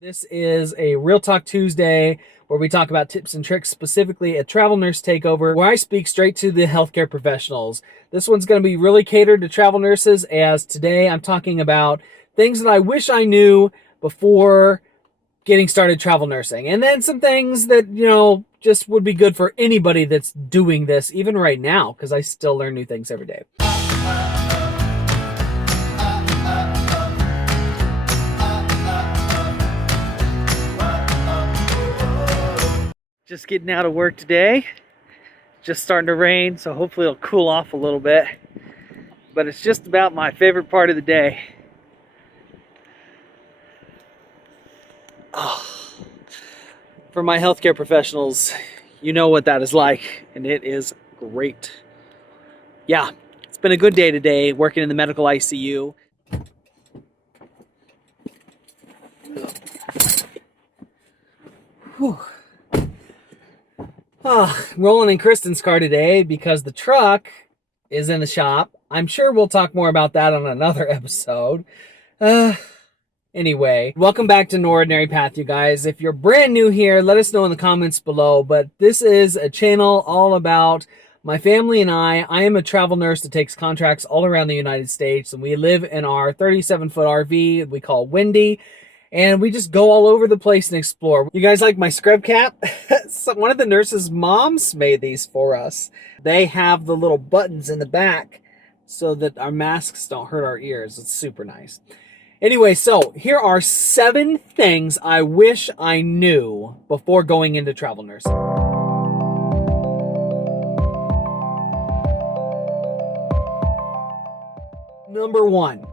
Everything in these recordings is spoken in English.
This is a Real Talk Tuesday where we talk about tips and tricks, specifically a travel nurse takeover, where I speak straight to the healthcare professionals. This one's going to be really catered to travel nurses, as today I'm talking about things that I wish I knew before getting started travel nursing. And then some things that, just would be good for anybody that's doing this, even right now, because I still learn new things every day. Just getting out of work today. Just starting to rain, so hopefully it'll cool off a little bit. But it's just about my favorite part of the day. Oh. For my healthcare professionals, you know what that is like, and it is great. Yeah, it's been a good day today working in the medical ICU. Whew. Rolling in Kristen's car today because the truck is in the shop. I'm sure we'll talk more about that on another episode. Anyway, welcome back to An Ordinary Path, you guys. If you're brand new here, let us know in the comments below. But this is a channel all about my family and I. I am a travel nurse that takes contracts all around the United States, and we live in our 37-foot RV we call Windy. And we just go all over the place and explore. You guys like my scrub cap? So one of the nurses' moms made these for us. They have the little buttons in the back so that our masks don't hurt our ears. It's super nice. Anyway, so here are 7 things I wish I knew before going into travel nursing. Number 1,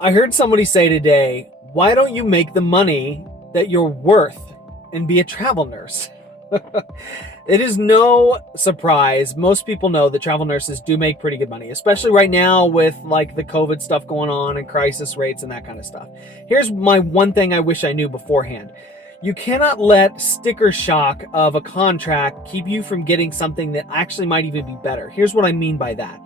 I heard somebody say today, why don't you make the money that you're worth and be a travel nurse? It is no surprise. Most people know that travel nurses do make pretty good money, especially right now with like the COVID stuff going on and crisis rates and that kind of stuff. Here's my one thing I wish I knew beforehand. You cannot let sticker shock of a contract keep you from getting something that actually might even be better. Here's what I mean by that.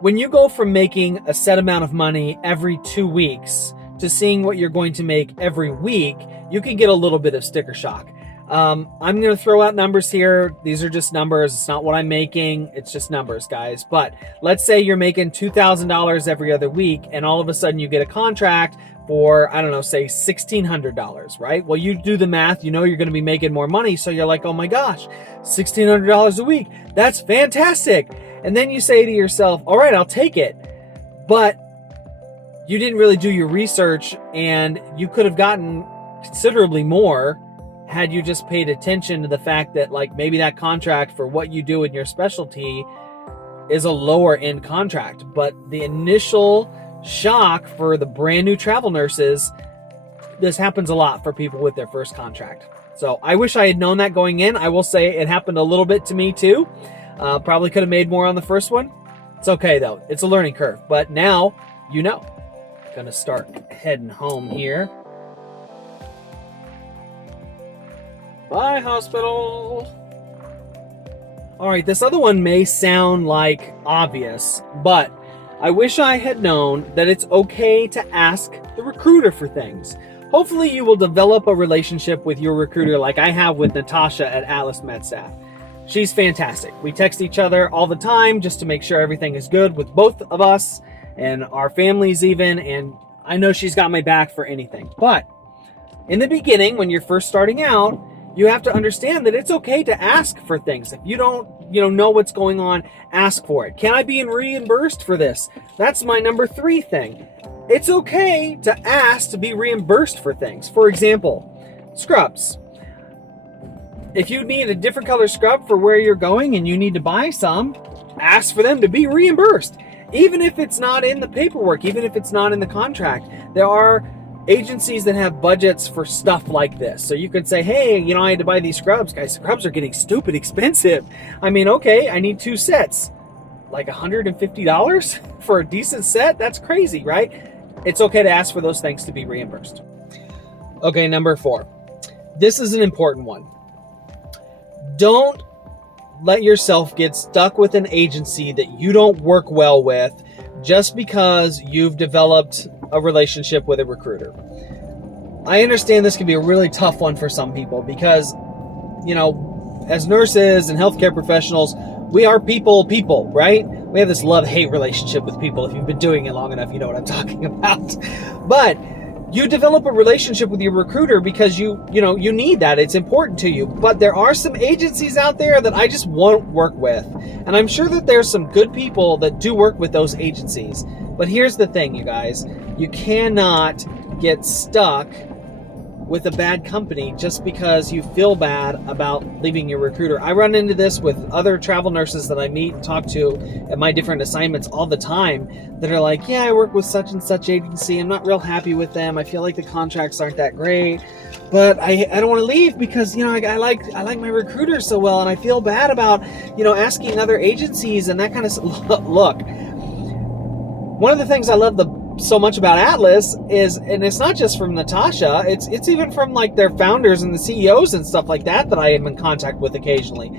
When you go from making a set amount of money every 2 weeks to seeing what you're going to make every week, you can get a little bit of sticker shock. I'm going to throw out numbers here. These are just numbers. It's not what I'm making. It's just numbers, guys. But let's say you're making $2,000 every other week, and all of a sudden you get a contract for, I don't know, say $1,600, right? Well, you do the math. You know you're going to be making more money. So you're like, oh my gosh, $1,600 a week. That's fantastic. And then you say to yourself, all right, I'll take it. But you didn't really do your research, and you could have gotten considerably more had you just paid attention to the fact that like maybe that contract for what you do in your specialty is a lower end contract. But the initial shock for the brand new travel nurses, this happens a lot for people with their first contract. So I wish I had known that going in. I will say it happened a little bit to me too. Probably could have made more on the first one. It's okay though. It's a learning curve. But now you know. Gonna start heading home here. Bye, hospital. All right, this other one may sound like obvious, but I wish I had known that it's okay to ask the recruiter for things. Hopefully you will develop a relationship with your recruiter like I have with Natasha at Atlas MedStaff. She's fantastic. We text each other all the time just to make sure everything is good with both of us and our families even, and I know she's got my back for anything. But in the beginning, when you're first starting out, you have to understand that it's okay to ask for things. If you don't, know what's going on, ask for it. Can I be reimbursed for this? That's my number 3 thing. It's okay to ask to be reimbursed for things. For example, scrubs. If you need a different color scrub for where you're going and you need to buy some, ask for them to be reimbursed. Even if it's not in the paperwork, even if it's not in the contract, there are agencies that have budgets for stuff like this. So you could say, hey, I had to buy these scrubs. Guys, scrubs are getting stupid expensive. I mean, okay, I need 2 sets. Like $150 for a decent set? That's crazy, right? It's okay to ask for those things to be reimbursed. Okay, number 4. This is an important one. Don't let yourself get stuck with an agency that you don't work well with just because you've developed a relationship with a recruiter. I understand this can be a really tough one for some people because, as nurses and healthcare professionals, we are people, right? We have this love-hate relationship with people. If you've been doing it long enough, you know what I'm talking about. But you develop a relationship with your recruiter because you need that. It's important to you. But there are some agencies out there that I just won't work with. And I'm sure that there's some good people that do work with those agencies. But here's the thing, you guys. You cannot get stuck with a bad company just because you feel bad about leaving your recruiter. I run into this with other travel nurses that I meet and talk to at my different assignments all the time that are like, yeah, I work with such and such agency. I'm not real happy with them. I feel like the contracts aren't that great, but I don't want to leave because, I like my recruiter so well, and I feel bad about, asking other agencies and that kind of stuff. Look, one of the things I love so much about Atlas is, and it's not just from Natasha, it's even from like their founders and the CEOs and stuff like that I am in contact with occasionally.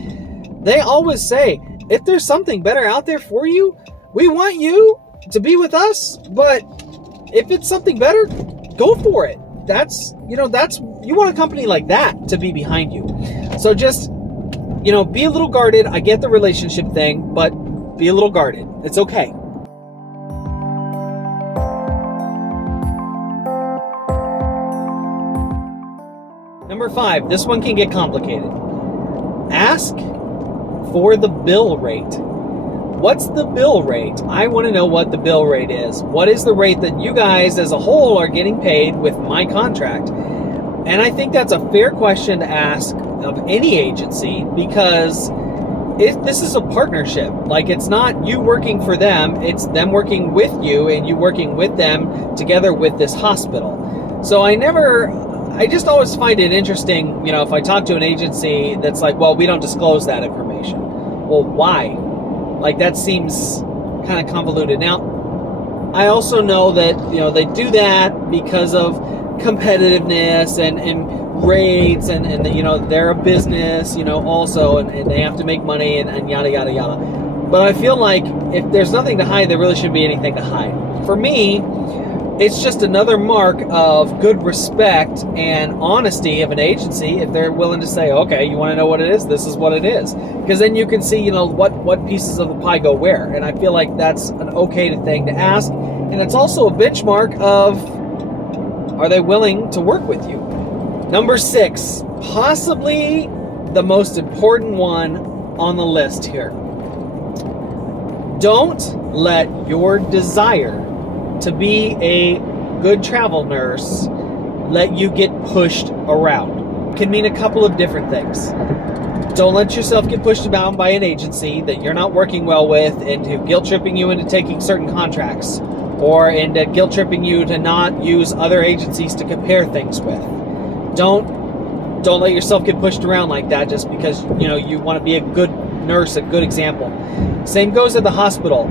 They always say, if there's something better out there for you, we want you to be with us, but if it's something better, go for it. You want a company like that to be behind you. So just, be a little guarded. I get the relationship thing, but be a little guarded. It's okay. Number 5, this one can get complicated. Ask for the bill rate. What's the bill rate? I want to know what the bill rate is. What is the rate that you guys as a whole are getting paid with my contract? And I think that's a fair question to ask of any agency because this is a partnership. Like, it's not you working for them, it's them working with you and you working with them together with this hospital. So I just always find it interesting, if I talk to an agency that's like, well, we don't disclose that information. Well, why? Like, that seems kind of convoluted. Now, I also know that, they do that because of competitiveness and rates and they're a business, also, and they have to make money and yada, yada, yada. But I feel like if there's nothing to hide, there really shouldn't be anything to hide. For me, it's just another mark of good respect and honesty of an agency if they're willing to say, okay, you want to know what it is? This is what it is. Because then you can see, what pieces of the pie go where. And I feel like that's an okay thing to ask. And it's also a benchmark of, are they willing to work with you? Number 6, possibly the most important one on the list here. Don't let your desire to be a good travel nurse let you get pushed around. It can mean a couple of different things. Don't let yourself get pushed around by an agency that you're not working well with into guilt-tripping you into taking certain contracts or into guilt-tripping you to not use other agencies to compare things with. Don't let yourself get pushed around like that just because, you want to be a good nurse, a good example. Same goes at the hospital.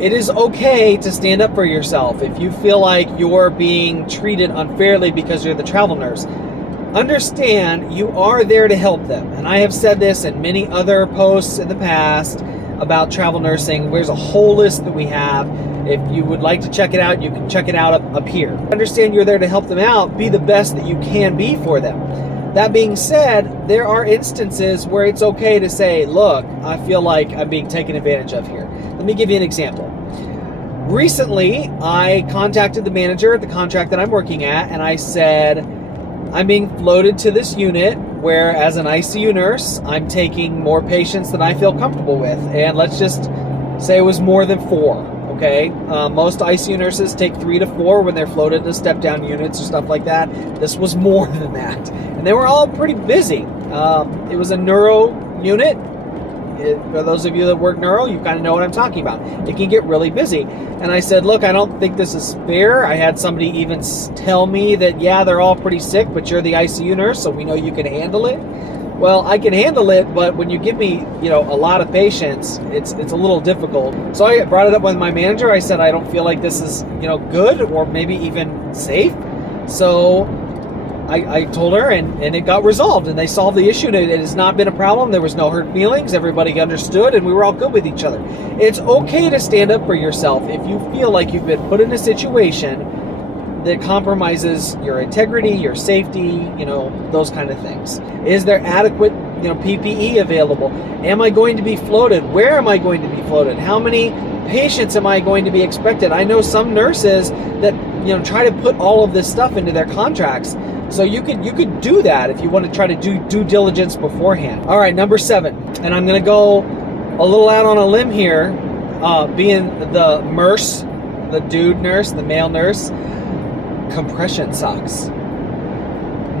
It is okay to stand up for yourself if you feel like you're being treated unfairly because you're the travel nurse. Understand you are there to help them. And I have said this in many other posts in the past about travel nursing. There's a whole list that we have. If you would like to check it out, you can check it out up here. Understand you're there to help them out. Be the best that you can be for them. That being said, there are instances where it's okay to say, look, I feel like I'm being taken advantage of here. Let me give you an example. Recently, I contacted the manager at the contract that I'm working at, and I said, I'm being floated to this unit where, as an ICU nurse, I'm taking more patients than I feel comfortable with. And let's just say it was more than 4. Okay, most ICU nurses take 3 to 4 when they're floated to step-down units or stuff like that. This was more than that, and they were all pretty busy. It was a neuro unit. For those of you that work neuro, you kind of know what I'm talking about. It can get really busy. And I said, look, I don't think this is fair. I had somebody even tell me that, yeah, they're all pretty sick, but you're the ICU nurse, so we know you can handle it. Well, I can handle it, but when you give me, a lot of patients, it's a little difficult. So I brought it up with my manager. I said, I don't feel like this is, good or maybe even safe. So I told her, and it got resolved, and they solved the issue. It has not been a problem. There was no hurt feelings. Everybody understood, and we were all good with each other. It's okay to stand up for yourself if you feel like you've been put in a situation that compromises your integrity, your safety, those kind of things? Is there adequate, PPE available? Am I going to be floated? Where am I going to be floated? How many patients am I going to be expected? I know some nurses that, try to put all of this stuff into their contracts. So you could do that if you want to try to do due diligence beforehand. All right, number 7, and I'm going to go a little out on a limb here, being the nurse, the dude nurse, the male nurse, compression socks.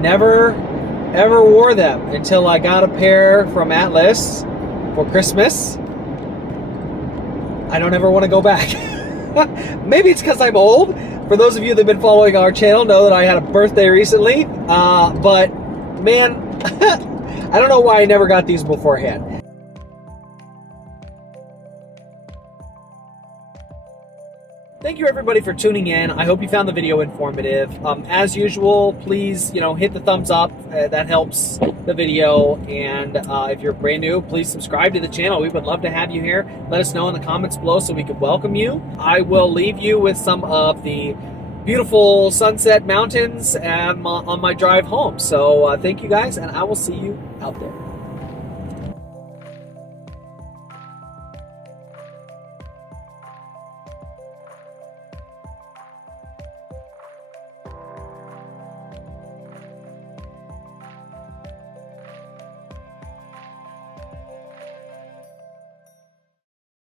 Never, ever wore them until I got a pair from Atlas for Christmas. I don't ever want to go back. Maybe it's because I'm old. For those of you that have been following our channel know that I had a birthday recently. But man, I don't know why I never got these beforehand. Thank you everybody for tuning in. I hope you found the video informative. As usual, please, hit the thumbs up. That helps the video. And if you're brand new, please subscribe to the channel. We would love to have you here. Let us know in the comments below so we can welcome you. I will leave you with some of the beautiful sunset mountains on my drive home. So thank you guys, and I will see you out there.